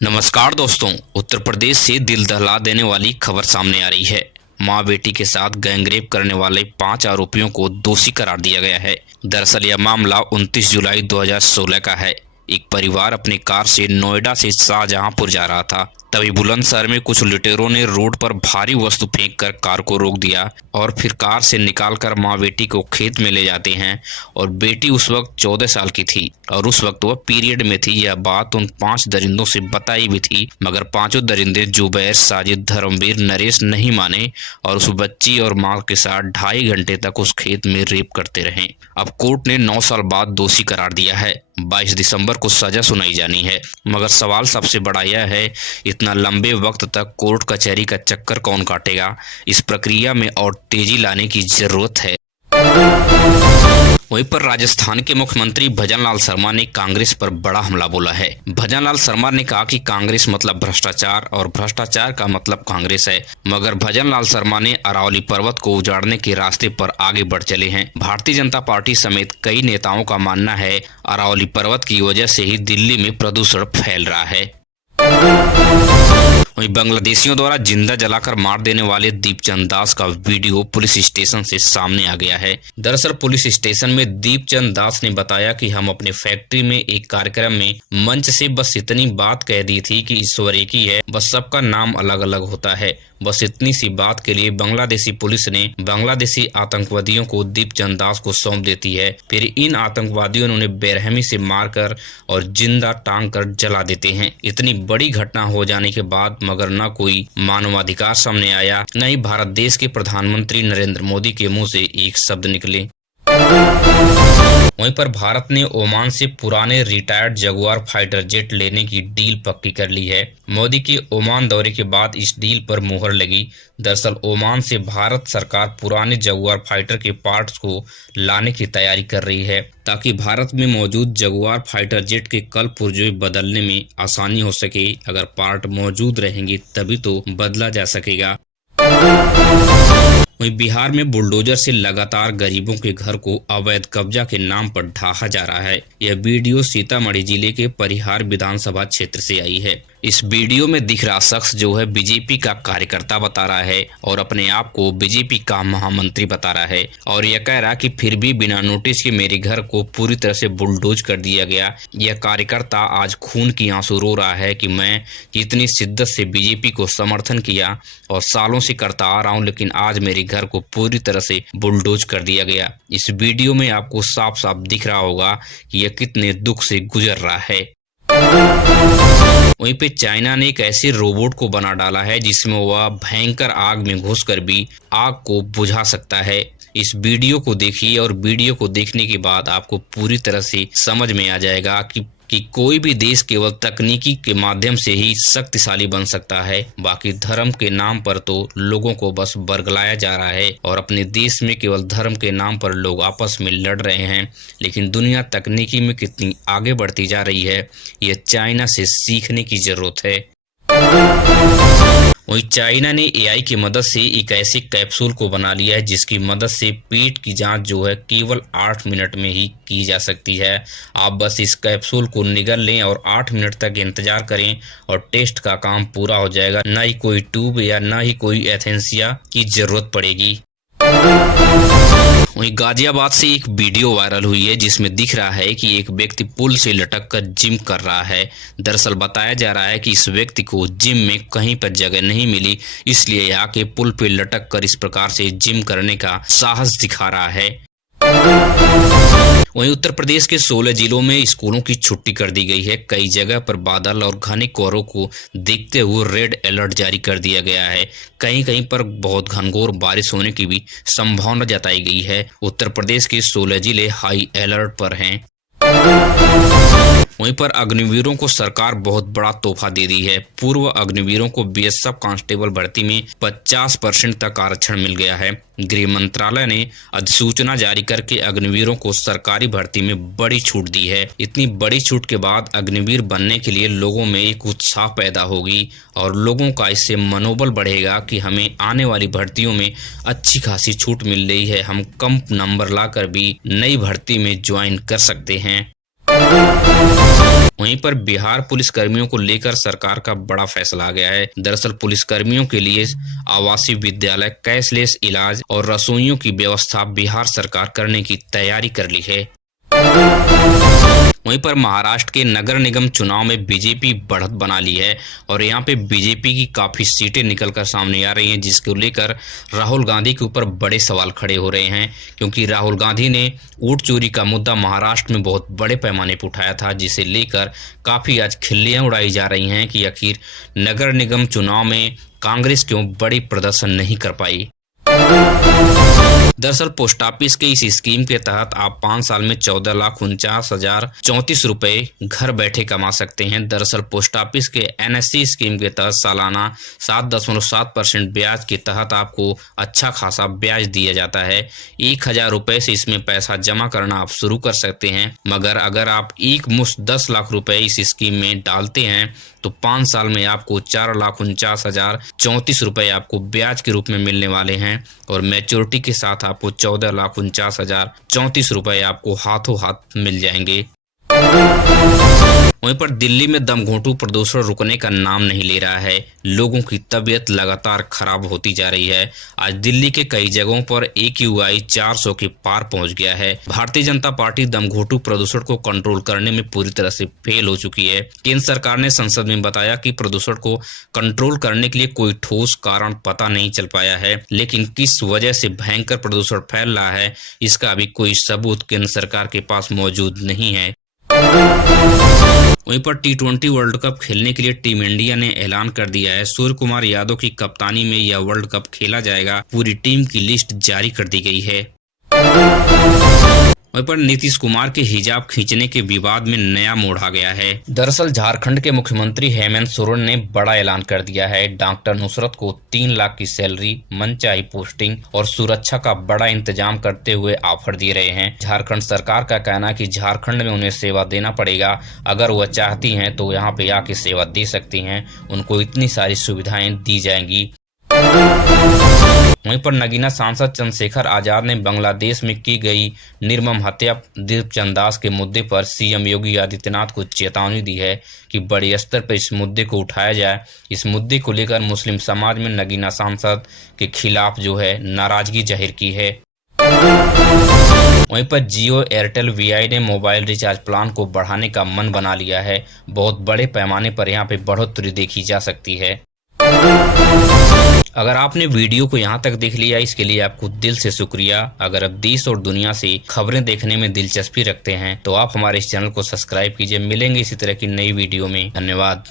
नमस्कार दोस्तों। उत्तर प्रदेश से दिल दहला देने वाली खबर सामने आ रही है। मां बेटी के साथ गैंगरेप करने वाले 5 आरोपियों को दोषी करार दिया गया है। दरअसल यह मामला 29 जुलाई 2016 का है। एक परिवार अपनी कार से नोएडा से शाहजहांपुर जा रहा था। तभी बुलंदशहर में कुछ लुटेरों ने रोड पर भारी वस्तु फेंककर कार को रोक दिया और फिर कार से निकालकर मां बेटी को खेत में ले जाते हैं। और बेटी उस वक्त 14 साल की थी और उस वक्त वह पीरियड में थी। यह बात उन 5 दरिंदों से बताई भी थी, मगर पांचों दरिंदे जुबैर, साजिद, धर्मवीर, नरेश नहीं माने और उस बच्ची और मां के साथ 2.5 घंटे तक उस खेत में रेप करते रहे। अब कोर्ट ने 9 साल बाद दोषी करार दिया है। 22 दिसंबर को सजा सुनाई जानी है, मगर सवाल सबसे बड़ा यह है, इतना लंबे वक्त तक कोर्ट कचहरी का चक्कर कौन काटेगा? इस प्रक्रिया में और तेजी लाने की जरूरत है। वहीं पर राजस्थान के मुख्यमंत्री भजनलाल शर्मा ने कांग्रेस पर बड़ा हमला बोला है। भजनलाल शर्मा ने कहा कि कांग्रेस मतलब भ्रष्टाचार और भ्रष्टाचार का मतलब कांग्रेस है। मगर भजनलाल शर्मा ने अरावली पर्वत को उजाड़ने के रास्ते पर आगे बढ़ चले हैं। भारतीय जनता पार्टी समेत कई नेताओं का मानना है अरावली पर्वत की वजह से ही दिल्ली में प्रदूषण फैल रहा है। वहीं बांग्लादेशियों द्वारा जिंदा जलाकर मार देने वाले दीपचंद दास का वीडियो पुलिस स्टेशन से सामने आ गया है। दरअसल पुलिस स्टेशन में दीपचंद दास ने बताया कि हम अपने फैक्ट्री में एक कार्यक्रम में मंच से बस इतनी बात कह दी थी कि ईश्वर एक ही है, बस सबका नाम अलग अलग होता है। बस इतनी सी बात के लिए बांग्लादेशी पुलिस ने बांग्लादेशी आतंकवादियों को दीपचंद दास को सौंप देती है। फिर इन आतंकवादियों ने उन्हें बेरहमी से मारकर और जिंदा टांग कर जला देते हैं। इतनी बड़ी घटना हो जाने के बाद मगर न कोई मानवाधिकार सामने आया, न ही भारत देश के प्रधानमंत्री नरेंद्र मोदी के मुंह से एक शब्द निकले। वहीं पर भारत ने ओमान से पुराने रिटायर्ड जगुआर फाइटर जेट लेने की डील पक्की कर ली है। मोदी के ओमान दौरे के बाद इस डील पर मुहर लगी। दरअसल ओमान से भारत सरकार पुराने जगुआर फाइटर के पार्ट्स को लाने की तैयारी कर रही है, ताकि भारत में मौजूद जगुआर फाइटर जेट के कल पुर्जे बदलने में आसानी हो सके। अगर पार्ट मौजूद रहेंगे तभी तो बदला जा सकेगा। वहीं बिहार में बुलडोजर से लगातार गरीबों के घर को अवैध कब्जा के नाम पर ढाहा जा रहा है। यह वीडियो सीतामढ़ी जिले के परिहार विधानसभा क्षेत्र से आई है। इस वीडियो में दिख रहा शख्स जो है बीजेपी का कार्यकर्ता बता रहा है और अपने आप को बीजेपी का महामंत्री बता रहा है और यह कह रहा कि फिर भी बिना नोटिस के मेरे घर को पूरी तरह से बुलडोज कर दिया गया। यह कार्यकर्ता आज खून की आंसू रो रहा है कि मैं इतनी शिद्दत से बीजेपी को समर्थन किया और सालों से करता आ रहा हूं, लेकिन आज मेरे घर को पूरी तरह से बुलडोज कर दिया गया। इस वीडियो में आपको साफ साफ दिख रहा होगा कि यह कितने दुख से गुजर रहा है। वहीं पे चाइना ने एक ऐसे रोबोट को बना डाला है जिसमें वह भयंकर आग में घुसकर भी आग को बुझा सकता है। इस वीडियो को देखिए और वीडियो को देखने के बाद आपको पूरी तरह से समझ में आ जाएगा कि कोई भी देश केवल तकनीकी के माध्यम से ही शक्तिशाली बन सकता है। बाकी धर्म के नाम पर तो लोगों को बस बरगलाया जा रहा है और अपने देश में केवल धर्म के नाम पर लोग आपस में लड़ रहे हैं। लेकिन दुनिया तकनीकी में कितनी आगे बढ़ती जा रही है, यह चाइना से सीखने की जरूरत है। वहीं चाइना ने एआई की मदद से एक ऐसे कैप्सूल को बना लिया है जिसकी मदद से पेट की जांच जो है केवल 8 मिनट में ही की जा सकती है। आप बस इस कैप्सूल को निगल लें और 8 मिनट तक इंतजार करें और टेस्ट का काम पूरा हो जाएगा। न ही कोई ट्यूब या न ही कोई एथेंसिया की जरूरत पड़ेगी। वहीं गाजियाबाद से एक वीडियो वायरल हुई है जिसमें दिख रहा है कि एक व्यक्ति पुल से लटक कर जिम कर रहा है। दरअसल बताया जा रहा है कि इस व्यक्ति को जिम में कहीं पर जगह नहीं मिली, इसलिए आके पुल पे लटक कर इस प्रकार से जिम करने का साहस दिखा रहा है। वहीं उत्तर प्रदेश के 16 जिलों में स्कूलों की छुट्टी कर दी गई है। कई जगह पर बादल और घने कोहरों को देखते हुए रेड अलर्ट जारी कर दिया गया है। कहीं कहीं पर बहुत घनघोर बारिश होने की भी संभावना जताई गई है। उत्तर प्रदेश के 16 जिले हाई अलर्ट पर हैं। वहीं पर अग्निवीरों को सरकार बहुत बड़ा तोहफा दे दी है। पूर्व अग्निवीरों को बीएसएफ कांस्टेबल भर्ती में 50% तक आरक्षण मिल गया है। गृह मंत्रालय ने अधिसूचना जारी करके अग्निवीरों को सरकारी भर्ती में बड़ी छूट दी है। इतनी बड़ी छूट के बाद अग्निवीर बनने के लिए लोगों में एक उत्साह पैदा होगी और लोगों का इससे मनोबल बढ़ेगा कि हमें आने वाली भर्तियों में अच्छी खासी छूट मिल रही है, हम कम नंबर लाकर भी नई भर्ती में ज्वाइन कर सकते हैं। वहीं पर बिहार पुलिस कर्मियों को लेकर सरकार का बड़ा फैसला आ गया है। दरअसल पुलिस कर्मियों के लिए आवासीय विद्यालय, कैशलेस इलाज और रसोइयों की व्यवस्था बिहार सरकार करने की तैयारी कर ली है। वहीं पर महाराष्ट्र के नगर निगम चुनाव में बीजेपी बढ़त बना ली है और यहां पे बीजेपी की काफी सीटें निकलकर सामने आ रही हैं, जिसको लेकर राहुल गांधी के ऊपर बड़े सवाल खड़े हो रहे हैं, क्योंकि राहुल गांधी ने वोट चोरी का मुद्दा महाराष्ट्र में बहुत बड़े पैमाने पर उठाया था, जिसे लेकर काफी आज खिल्लियां उड़ाई जा रही हैं कि आखिर नगर निगम चुनाव में कांग्रेस क्यों बड़ी प्रदर्शन नहीं कर पाई। दरअसल पोस्ट ऑफिस के इस स्कीम के तहत आप 5 साल में 14,49,034 रुपए घर बैठे कमा सकते हैं। दरअसल पोस्ट ऑफिस के NSC स्कीम के तहत सालाना 7.7% ब्याज के तहत आपको अच्छा खासा ब्याज दिया जाता है। 1,000 रुपए से इसमें पैसा जमा करना आप शुरू कर सकते हैं, मगर अगर आप एक मुश्त 10 लाख रुपए इस स्कीम में डालते हैं तो 5 साल में आपको 4,49,034 रुपए आपको ब्याज के रूप में मिलने वाले हैं और मैच्योरिटी के साथ आपको 14,49,034 रुपए आपको हाथों हाथ मिल जाएंगे। वहीं पर दिल्ली में दमघोंटू प्रदूषण रुकने का नाम नहीं ले रहा है। लोगों की तबीयत लगातार खराब होती जा रही है। आज दिल्ली के कई जगहों पर AQI 400 के पार पहुंच गया है। भारतीय जनता पार्टी दमघोंटू प्रदूषण को कंट्रोल करने में पूरी तरह से फेल हो चुकी है। केंद्र सरकार ने संसद में बताया कि प्रदूषण को कंट्रोल करने के लिए कोई ठोस कारण पता नहीं चल पाया है, लेकिन किस वजह से भयंकर प्रदूषण फैल रहा है इसका अभी कोई सबूत केंद्र सरकार के पास मौजूद नहीं है। वहीं पर T20 वर्ल्ड कप खेलने के लिए टीम इंडिया ने ऐलान कर दिया है। सूर्य कुमार यादव की कप्तानी में यह वर्ल्ड कप खेला जाएगा। पूरी टीम की लिस्ट जारी कर दी गई है। वहीं पर नीतीश कुमार के हिजाब खींचने के विवाद में नया मोड़ आ गया है। दरअसल झारखंड के मुख्यमंत्री हेमंत सोरेन ने बड़ा ऐलान कर दिया है। डॉक्टर नुसरत को 3 लाख की सैलरी, मनचाही पोस्टिंग और सुरक्षा का बड़ा इंतजाम करते हुए ऑफर दिए रहे हैं। झारखंड सरकार का कहना है कि झारखंड में उन्हें सेवा देना पड़ेगा। अगर वह चाहती हैं तो यहाँ पे आके सेवा दे सकती हैं, उनको इतनी सारी सुविधाएं दी जाएंगी। वहीं पर नगीना सांसद चंद्रशेखर आजाद ने बांग्लादेश में की गई निर्मम हत्या दीपचंद दास के मुद्दे पर CM योगी आदित्यनाथ को चेतावनी दी है कि बड़े स्तर पर इस मुद्दे को उठाया जाए। इस मुद्दे को लेकर मुस्लिम समाज में नगीना सांसद के खिलाफ जो है नाराजगी जाहिर की है। वहीं पर जियो एयरटेल VI ने मोबाइल रिचार्ज प्लान को बढ़ाने का मन बना लिया है। बहुत बड़े पैमाने पर यहाँ पे बढ़ोतरी देखी जा सकती है। अगर आपने वीडियो को यहाँ तक देख लिया, इसके लिए आपको दिल से शुक्रिया। अगर आप देश और दुनिया से खबरें देखने में दिलचस्पी रखते हैं तो आप हमारे इस चैनल को सब्सक्राइब कीजिए। मिलेंगे इसी तरह की नई वीडियो में। धन्यवाद।